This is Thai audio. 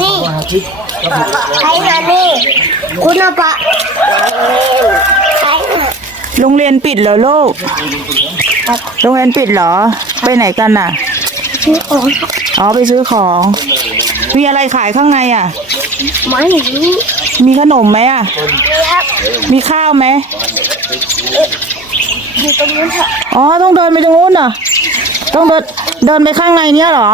นี่ใครนะนี่คุณอาปะใครนะ โรงเรียนปิดเหรอลูกโรงเรียนปิดเหรอไปไหนกันน่ะ ชื่อของ อ๋อไปซื้อของ มีอะไรขายข้างในอ่ะ ไม่รู้ มีขนมไหมอ่ะ ครับ มีข้าวไหม อยู่ตรงนู้นเถอะ อ๋อต้องเดินไปตรงนู้นเหรอต้องเดินไปข้างในเนี้ยเหรอ